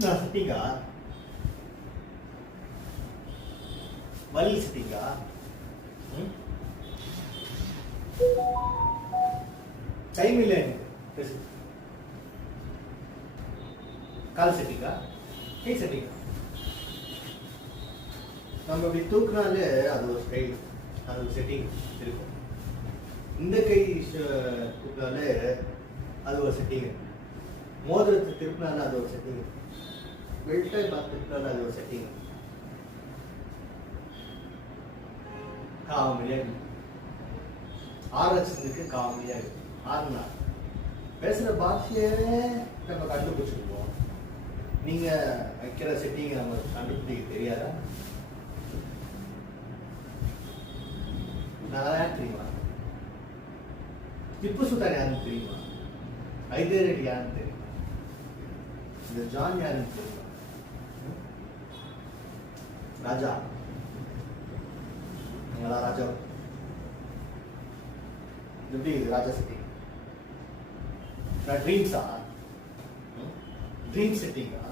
நான் சிட்டிங்கா வலி சிட்டிங்கா டைம் இல்லை எனக்கு கால் செட்டிங்கா கை செட்டிங்கா நம்ம இப்படி தூக்குனாலே அது ஒரு ஸ்டைல் அது ஒரு செட்டிங் இருக்கும் இந்த கை தூக்குனாலே அது ஒரு செட்டிங் மோதிரத்தை திருப்பினால அது ஒரு செட்டிங் பெல்ட்டை பார்த்து திருப்பினால அது ஒரு செட்டிங் காமெடியாக ஆர்எஸ்க்கு காமெடியாக இருக்கு ஆறுனா பேசுகிற பாஷையே நம்ம கண்டுபிடிச்சிருக்கோம் நீங்கள் வைக்கிற செட்டிங்கை நம்ம கண்டுபிடிக்க தெரியாதா நான் யார் தெரியுமா திப்பு சுல்தான் யாருன்னு தெரியுமா ஐதர் ரெட்டி யாருன்னு தெரியுமா இந்த ஜான் யாருன்னு தெரியுமா ராஜா ராஜா எப்படி இது ராஜா செட்டிங் ட்ரீம்ஸா ட்ரீம் செட்டிங்கா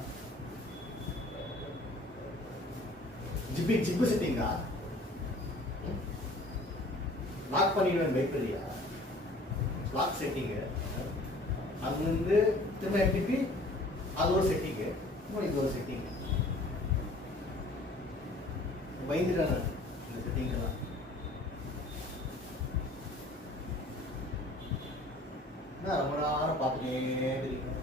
ஜிப்பு செட்டிங்கா லாக் பண்ணிடுவேன் பைக்கரியா லாக் செட்டிங்கு அங்கிருந்து திரும்ப எப்படி அது ஒரு செட்டிங்கு இது ஒரு செட்டிங்கு பயந்துட்டான இந்த செட்டிங்கெல்லாம் ரொம்ப நேரம் பார்த்துட்டே இருக்கேன்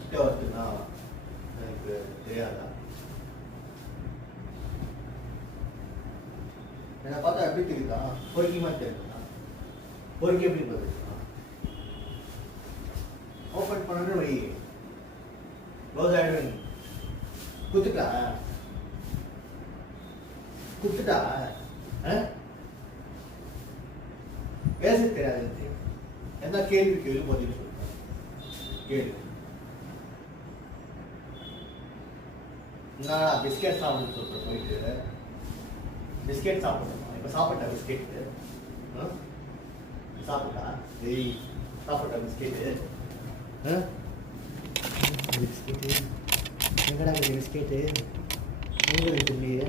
கிட்ட வருதுன்னா எனக்கு தெரியாதா என்னை பார்த்தா எப்படி தெரியுதா பொறுக்கியமா தெரியுதா பொறுக்கி எப்படி பார்த்துருக்கா ஓப்பன் பண்ணணும் வை க்ளோஸ் ஆகிடுவேன் குத்துட்டா பேச தெரியாது எந்த கேள்வி கேள்வி பதில் சொல்லுங்க கேள்வி நான் பிஸ்கெட் சாப்பிட்டு சொல்கிறேன் போயிட்டு பிஸ்கெட் சாப்பிடணும் இப்போ சாப்பிட்டேன் பிஸ்கெட்டு சாப்பிட்டா டெய் சாப்பிட்டேன் பிஸ்கெட்டு பிஸ்கெட்டு எங்கடா பிஸ்கெட்டு உங்களுக்கு இல்லையே